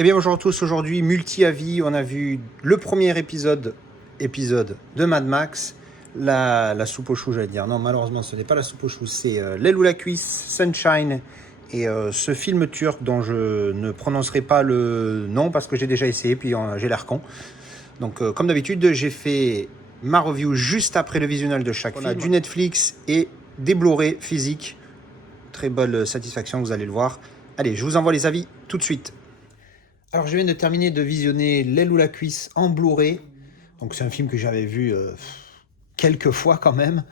Eh bien bonjour à tous, aujourd'hui multi-avis, on a vu le premier épisode de Mad Max, la soupe aux choux j'allais dire, non malheureusement ce n'est pas la soupe aux choux, c'est L'aile ou la cuisse, Sunshine, et ce film turc dont je ne prononcerai pas le nom parce que j'ai déjà essayé puis j'ai l'air con. Donc comme d'habitude j'ai fait ma review juste après le visionnage de chaque film. On a du Netflix et des Blu-ray physiques, très bonne satisfaction vous allez le voir. Allez je vous envoie les avis tout de suite. Alors je viens de terminer de visionner L'aile ou la cuisse en Blu-ray. Donc c'est un film que j'avais vu quelques fois quand même.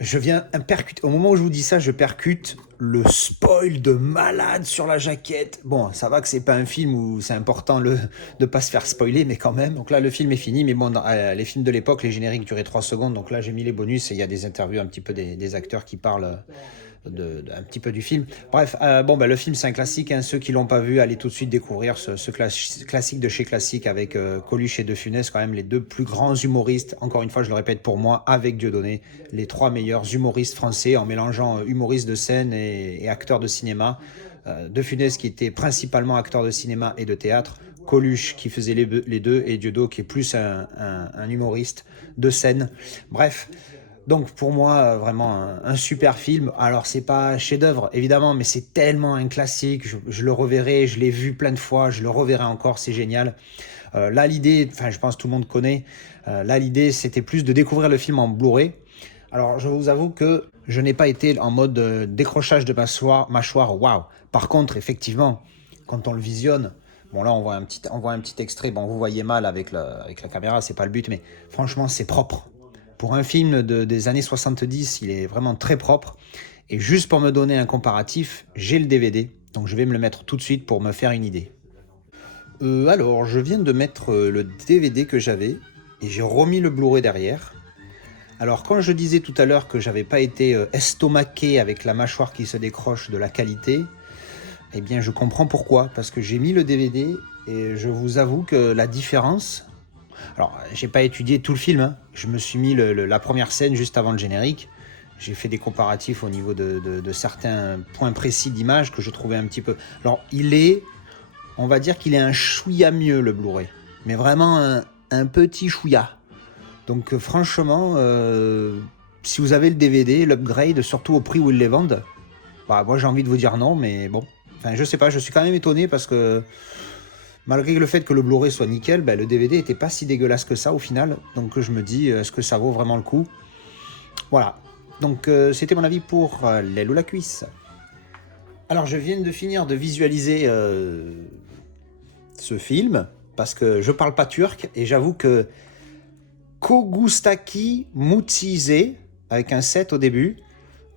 Je viens percuter. Au moment où je vous dis ça, je percute le spoil de malade sur la jaquette. Bon, ça va que c'est pas un film où c'est important de pas se faire spoiler, mais quand même. Donc là, le film est fini. Mais bon, les films de l'époque, les génériques duraient 3 secondes. Donc là, j'ai mis les bonus et il y a des interviews un petit peu des acteurs qui parlent un petit peu du film. Bref, le film c'est un classique, hein. Ceux qui l'ont pas vu, allez tout de suite découvrir ce classique de chez classique avec Coluche et De Funès, quand même les deux plus grands humoristes, encore une fois je le répète pour moi, avec Dieudonné, les trois meilleurs humoristes français en mélangeant humoristes de scène et acteurs de cinéma. De Funès qui était principalement acteur de cinéma et de théâtre, Coluche qui faisait les deux et Dieudonné qui est plus un humoriste de scène. Bref, donc pour moi, vraiment un super film. Alors c'est pas chef-d'œuvre évidemment, mais c'est tellement un classique. Je le reverrai, je l'ai vu plein de fois, je le reverrai encore, c'est génial. Là l'idée, enfin je pense que tout le monde connaît. Là l'idée c'était plus de découvrir le film en Blu-ray. Alors je vous avoue que je n'ai pas été en mode décrochage de mâchoire, waouh. Par contre effectivement, quand on le visionne, bon là on voit un petit extrait. Bon vous voyez mal avec la caméra, c'est pas le but, mais franchement c'est propre. Pour un film des années 70, il est vraiment très propre. Et juste pour me donner un comparatif, j'ai le DVD, donc je vais me le mettre tout de suite pour me faire une idée. Alors, je viens de mettre le DVD que j'avais, et j'ai remis le Blu-ray derrière. Alors, quand je disais tout à l'heure que j'avais pas été estomaqué avec la mâchoire qui se décroche de la qualité, eh bien je comprends pourquoi, parce que j'ai mis le DVD, et je vous avoue que la différence... Alors, j'ai pas étudié tout le film, hein. Je me suis mis la première scène juste avant le générique. J'ai fait des comparatifs au niveau de certains points précis d'image que je trouvais un petit peu... Alors, on va dire qu'il est un chouïa mieux, le Blu-ray. Mais vraiment un petit chouïa. Donc, franchement, si vous avez le DVD, l'upgrade, surtout au prix où ils les vendent, bah, moi j'ai envie de vous dire non, mais bon. Enfin, je sais pas, je suis quand même étonné parce que malgré le fait que le Blu-ray soit nickel, le DVD était pas si dégueulasse que ça au final. Donc je me dis, est-ce que ça vaut vraiment le coup? Voilà. Donc c'était mon avis pour L'aile ou la cuisse. Alors je viens de finir de visualiser ce film parce que je parle pas turc et j'avoue que Kogustaki Mutsize, avec un 7 au début,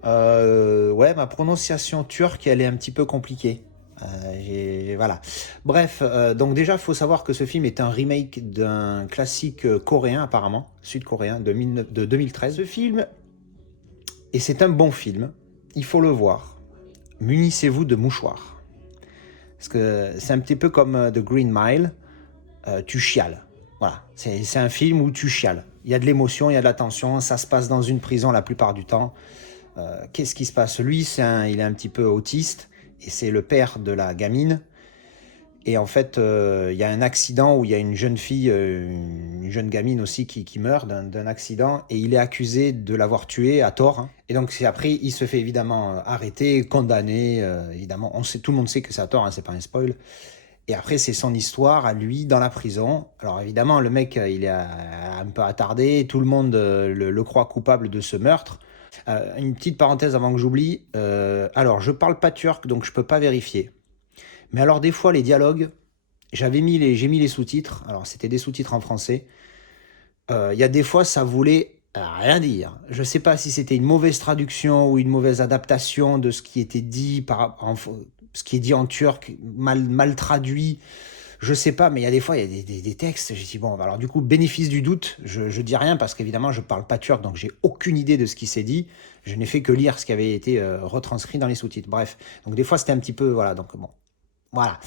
ouais, ma prononciation turque, elle est un petit peu compliquée. Voilà. Bref, donc déjà, il faut savoir que ce film est un remake d'un classique coréen, apparemment, sud-coréen, de 2013. Ce film, et c'est un bon film, il faut le voir. Munissez-vous de mouchoirs. Parce que c'est un petit peu comme The Green Mile, tu chiales. Voilà, c'est un film où tu chiales. Il y a de l'émotion, il y a de la tension, ça se passe dans une prison la plupart du temps. Qu'est-ce qui se passe? Lui, il est un petit peu autiste et c'est le père de la gamine. Et en fait, il y a un accident où il y a une jeune fille, une jeune gamine aussi qui meurt d'un accident et il est accusé de l'avoir tuée à tort, hein. Et donc après, il se fait évidemment arrêter, condamné. Évidemment, tout le monde sait que c'est à tort, hein, c'est pas un spoil. Et après, c'est son histoire à lui dans la prison. Alors évidemment, le mec, il est un peu attardé. Tout le monde le croit coupable de ce meurtre. Une petite parenthèse avant que j'oublie. Alors, je parle pas turc, donc je peux pas vérifier. Mais alors, des fois, les dialogues, j'ai mis les sous-titres. Alors, c'était des sous-titres en français. Il y a des fois, ça voulait rien dire. Je sais pas si c'était une mauvaise traduction ou une mauvaise adaptation de ce qui était dit ce qui est dit en turc, mal traduit. Je sais pas, mais il y a des fois, il y a des textes. J'ai dit, bon, alors du coup, bénéfice du doute, je dis rien parce qu'évidemment, je parle pas turc, donc j'ai aucune idée de ce qui s'est dit. Je n'ai fait que lire ce qui avait été retranscrit dans les sous-titres. Bref, donc des fois, c'était un petit peu, voilà, donc bon, voilà.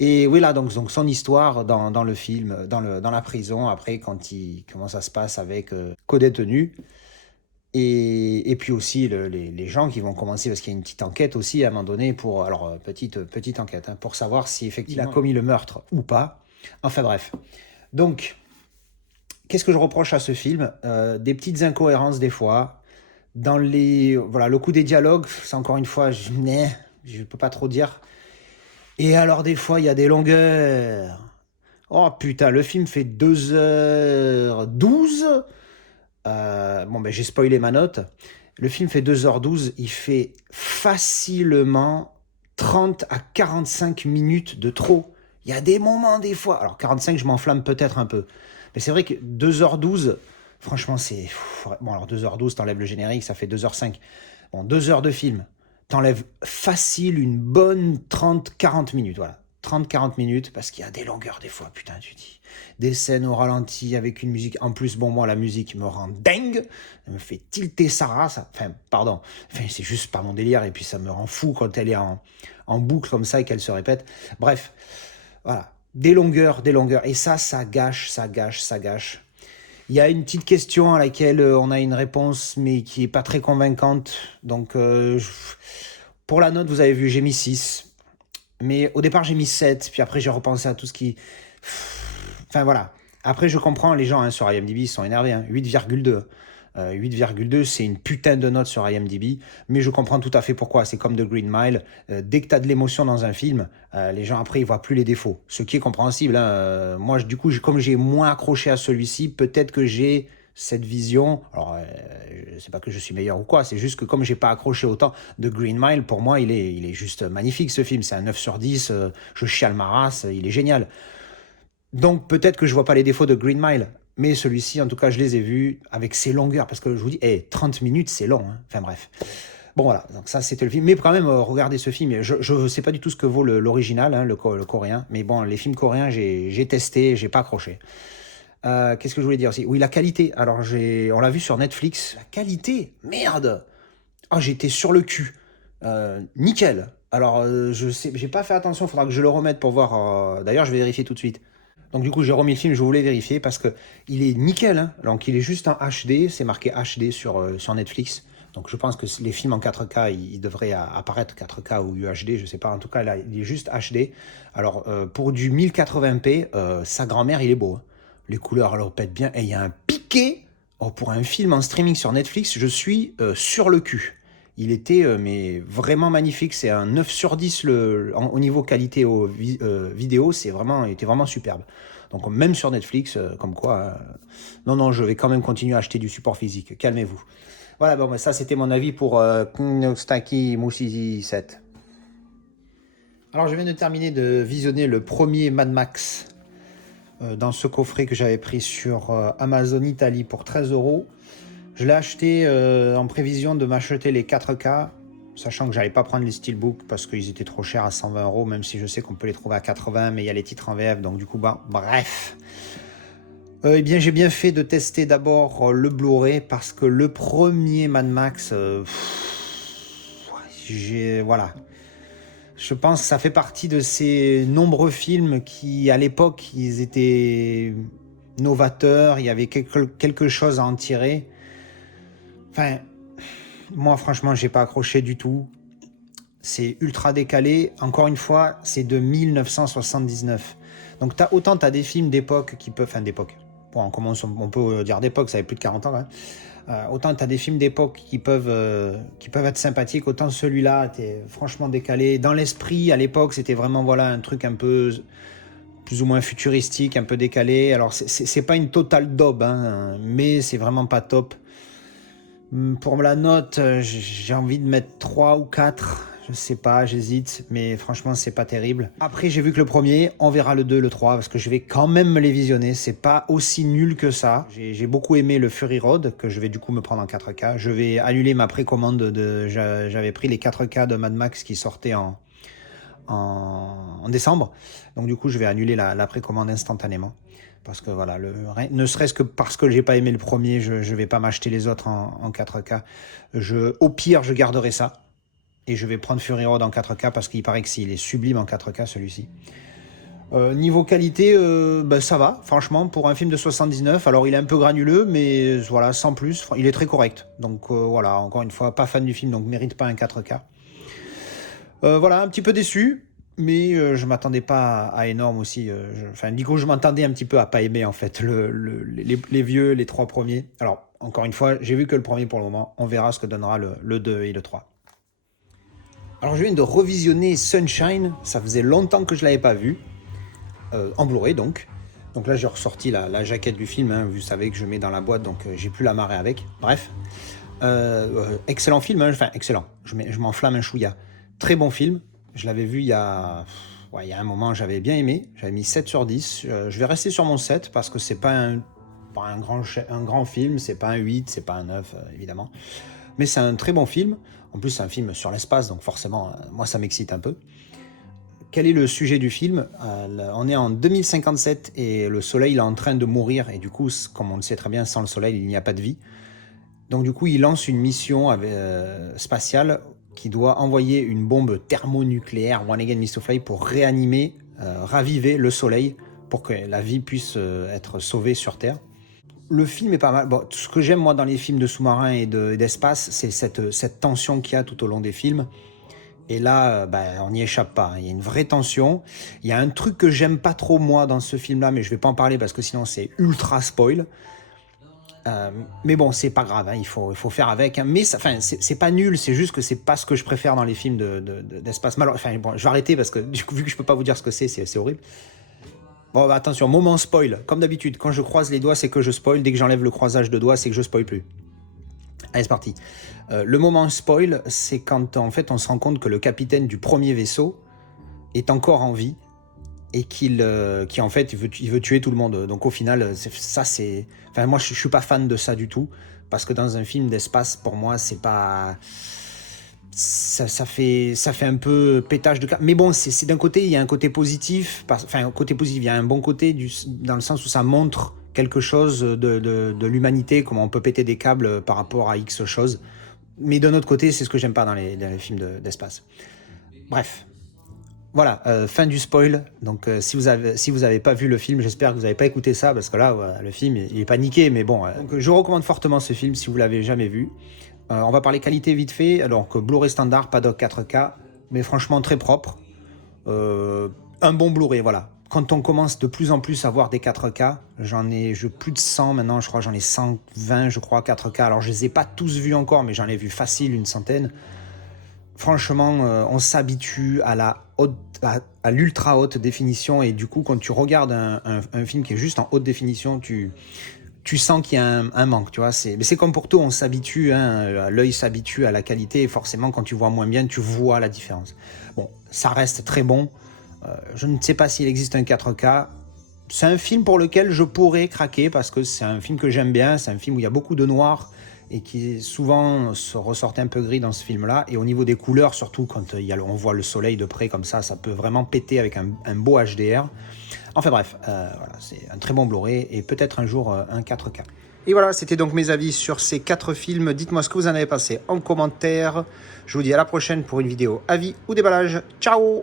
Et oui, là, donc son histoire dans le film, dans la prison, après, comment ça se passe avec co-détenu. Et puis aussi les gens qui vont commencer, parce qu'il y a une petite enquête aussi à un moment donné, pour, alors petite enquête, hein, pour savoir si effectivement il a commis le meurtre ou pas. Enfin bref. Donc, qu'est-ce que je reproche à ce film? Des petites incohérences des fois. Dans voilà, le coup des dialogues, c'est encore une fois, je ne peux pas trop dire. Et alors des fois, il y a des longueurs. Oh putain, le film fait 2h12. Bon, ben j'ai spoilé ma note. Le film fait 2h12, il fait facilement 30 à 45 minutes de trop. Il y a des moments, des fois. Alors, 45, je m'enflamme peut-être un peu. Mais c'est vrai que 2h12, franchement, c'est. Bon, alors 2h12, t'enlèves le générique, ça fait 2h05. Bon, 2 heures de film, t'enlèves facile une bonne 30-40 minutes. Voilà. 30-40 minutes, parce qu'il y a des longueurs des fois, putain, tu dis. Des scènes au ralenti avec une musique. En plus, bon, moi, la musique me rend dingue. Elle me fait tilter sa race. Enfin, pardon. Enfin, c'est juste pas mon délire. Et puis, ça me rend fou quand elle est en boucle comme ça et qu'elle se répète. Bref, voilà. Des longueurs, des longueurs. Et ça gâche, ça gâche, ça gâche. Il y a une petite question à laquelle on a une réponse, mais qui est pas très convaincante. Donc, pour la note, vous avez vu, j'ai mis 6. Mais au départ, j'ai mis 7. Puis après, j'ai repensé à tout ce qui... Enfin, voilà. Après, je comprends, les gens hein, sur IMDb, ils sont énervés. Hein. 8,2. 8,2, c'est une putain de note sur IMDb. Mais je comprends tout à fait pourquoi. C'est comme The Green Mile. Dès que tu as de l'émotion dans un film, les gens, après, ils voient plus les défauts. Ce qui est compréhensible. Hein. Moi, du coup, comme j'ai moins accroché à celui-ci, peut-être que j'ai cette vision. Alors, c'est pas que je suis meilleur ou quoi, c'est juste que comme j'ai pas accroché autant de Green Mile, pour moi, il est juste magnifique ce film. C'est un 9 sur 10, je chiale ma race, il est génial. Donc peut-être que je vois pas les défauts de Green Mile, mais celui-ci, en tout cas, je les ai vus avec ses longueurs, parce que je vous dis, 30 minutes, c'est long. Hein. Enfin bref. Bon voilà, donc ça c'était le film. Mais quand même, regardez ce film. Je ne sais pas du tout ce que vaut l'original, hein, le coréen. Mais bon, les films coréens, j'ai testé, j'ai pas accroché. Qu'est-ce que je voulais dire aussi? Oui, la qualité. Alors, on l'a vu sur Netflix. La qualité? Merde! Oh, j'étais sur le cul. Nickel. Alors, je sais, j'ai pas fait attention, il faudra que je le remette pour voir. D'ailleurs, je vais vérifier tout de suite. Donc, du coup, j'ai remis le film, je voulais vérifier parce que il est nickel. Hein. Donc, il est juste en HD, c'est marqué HD sur Netflix. Donc, je pense que les films en 4K, ils devraient apparaître 4K ou UHD, je sais pas. En tout cas, là, il est juste HD. Alors, pour du 1080p, sa grand-mère, il est beau. Hein. Les couleurs, alors, pètent bien. Et il y a un piqué. Oh, pour un film en streaming sur Netflix, je suis sur le cul. Il était mais vraiment magnifique. C'est un 9 sur 10 au niveau qualité vidéo. Il était vraiment superbe. Donc même sur Netflix, comme quoi... non, je vais quand même continuer à acheter du support physique. Calmez-vous. Voilà, bon, ça c'était mon avis pour Knostaki Mushi 7. Alors je viens de terminer de visionner le premier Mad Max dans ce coffret que j'avais pris sur Amazon Italie pour 13 euros. Je l'ai acheté en prévision de m'acheter les 4K, sachant que j'allais pas prendre les Steelbook parce qu'ils étaient trop chers à 120 euros, même si je sais qu'on peut les trouver à 80, mais il y a les titres en VF, donc du coup, bah, bref. Eh bien, j'ai bien fait de tester d'abord le Blu-ray parce que le premier Mad Max, voilà. Je pense que ça fait partie de ces nombreux films qui, à l'époque, ils étaient novateurs, il y avait quelque chose à en tirer. Enfin, moi, franchement, j'ai pas accroché du tout. C'est ultra décalé. Encore une fois, c'est de 1979. Donc, autant tu as des films d'époque qui peuvent... Enfin, d'époque. Bon, on peut dire d'époque, ça avait plus de 40 ans. Hein. Autant tu as des films d'époque qui peuvent être sympathiques. Autant celui-là, t'es franchement décalé. Dans l'esprit, à l'époque, c'était vraiment voilà, un truc un peu... plus ou moins futuristique, un peu décalé. Alors, c'est pas une totale daube, hein, mais c'est vraiment pas top. Pour la note, j'ai envie de mettre 3 ou 4. Je sais pas, j'hésite, mais franchement, c'est pas terrible. Après, j'ai vu que le premier, on verra le 2, le 3, parce que je vais quand même me les visionner. C'est pas aussi nul que ça. J'ai beaucoup aimé le Fury Road, que je vais du coup me prendre en 4K. Je vais annuler ma précommande j'avais pris les 4K de Mad Max qui sortaient en décembre. Donc du coup, je vais annuler la précommande instantanément. Parce que voilà, ne serait-ce que parce que j'ai pas aimé le premier, je vais pas m'acheter les autres en 4K. Au pire, je garderai ça. Et je vais prendre Fury Road en 4K parce qu'il paraît que s'il est sublime en 4K celui-ci. Niveau qualité, ben, ça va, franchement, pour un film de 79. Alors, il est un peu granuleux, mais voilà, sans plus. Il est très correct. Donc, voilà, encore une fois, pas fan du film, donc mérite pas un 4K. Voilà, un petit peu déçu, mais je m'attendais pas à énorme aussi. Enfin, du coup, je m'attendais un petit peu à pas aimer, en fait, les vieux, les 3 premiers. Alors, encore une fois, j'ai vu que le premier pour le moment. On verra ce que donnera le 2 et le 3. Alors, je viens de revisionner Sunshine. Ça faisait longtemps que je l'avais pas vu. En Blu-ray donc. Donc là j'ai ressorti la jaquette du film, hein, vous savez que je mets dans la boîte, donc j'ai plus la marée avec. Bref, excellent film, hein, enfin excellent, je m'enflamme un chouïa. Très bon film, je l'avais vu il y a un moment, j'avais bien aimé, j'avais mis 7 sur 10. Je vais rester sur mon 7 parce que c'est pas un grand film, c'est pas un 8, c'est pas un 9 évidemment. Mais c'est un très bon film, en plus c'est un film sur l'espace, donc forcément moi ça m'excite un peu. Quel est le sujet du film? On est en 2057 et le soleil est en train de mourir. Et du coup, comme on le sait très bien, sans le soleil, il n'y a pas de vie. Donc du coup, il lance une mission spatiale qui doit envoyer une bombe thermonucléaire, One Again Missile Fly, pour réanimer, raviver le soleil pour que la vie puisse être sauvée sur Terre. Le film est pas mal. Bon, tout ce que j'aime moi dans les films de sous-marins et d'espace, c'est cette tension qu'il y a tout au long des films. Et là, on n'y échappe pas. Il y a une vraie tension. Il y a un truc que j'aime pas trop, moi, dans ce film-là, mais je vais pas en parler parce que sinon c'est ultra spoil. Mais bon, c'est pas grave, hein, il faut faire avec. Hein. Mais c'est pas nul, c'est juste que c'est pas ce que je préfère dans les films d'espace. Enfin, bon, je vais arrêter parce que du coup, vu que je peux pas vous dire ce que c'est horrible. Bon, attention, moment spoil. Comme d'habitude, quand je croise les doigts, c'est que je spoil. Dès que j'enlève le croisage de doigts, c'est que je spoil plus. Allez, c'est parti. Le moment spoil, c'est quand en fait on se rend compte que le capitaine du premier vaisseau est encore en vie et qui en fait il veut tuer tout le monde. Donc au final, enfin moi je suis pas fan de ça du tout parce que dans un film d'espace, pour moi c'est pas ça fait un peu pétage de câble. Mais bon, c'est d'un côté il y a un côté positif, enfin un côté positif, il y a un bon côté dans le sens où ça montre quelque chose de l'humanité, comment on peut péter des câbles par rapport à X choses. Mais d'un autre côté, c'est ce que j'aime pas dans les films d'espace. Bref. Voilà, fin du spoil. Donc si vous avez pas vu le film, j'espère que vous n'avez pas écouté ça, parce que là, le film, il est paniqué, mais bon. Donc, je recommande fortement ce film si vous l'avez jamais vu. On va parler qualité vite fait. Alors que Blu-ray standard, pas de 4K, mais franchement très propre. Un bon Blu-ray, voilà. Quand on commence de plus en plus à voir des 4K, j'en ai plus de 100 maintenant, je crois, j'en ai 120, je crois, 4K. Alors, je les ai pas tous vus encore, mais j'en ai vu facile une centaine. Franchement, on s'habitue à l'ultra haute définition, et du coup, quand tu regardes un film qui est juste en haute définition, tu sens qu'il y a un manque, tu vois. Mais c'est comme pour tout, on s'habitue, hein, l'œil s'habitue à la qualité, et forcément, quand tu vois moins bien, tu vois la différence. Bon, ça reste très bon. Je ne sais pas s'il existe un 4K. C'est un film pour lequel je pourrais craquer parce que c'est un film que j'aime bien. C'est un film où il y a beaucoup de noir et qui souvent se ressortait un peu gris dans ce film-là. Et au niveau des couleurs, surtout quand on voit le soleil de près comme ça peut vraiment péter avec un beau HDR. Enfin bref, voilà, c'est un très bon Blu-ray et peut-être un jour un 4K. Et voilà, c'était donc mes avis sur ces 4 films. Dites-moi ce que vous en avez pensé en commentaire. Je vous dis à la prochaine pour une vidéo avis ou déballage. Ciao!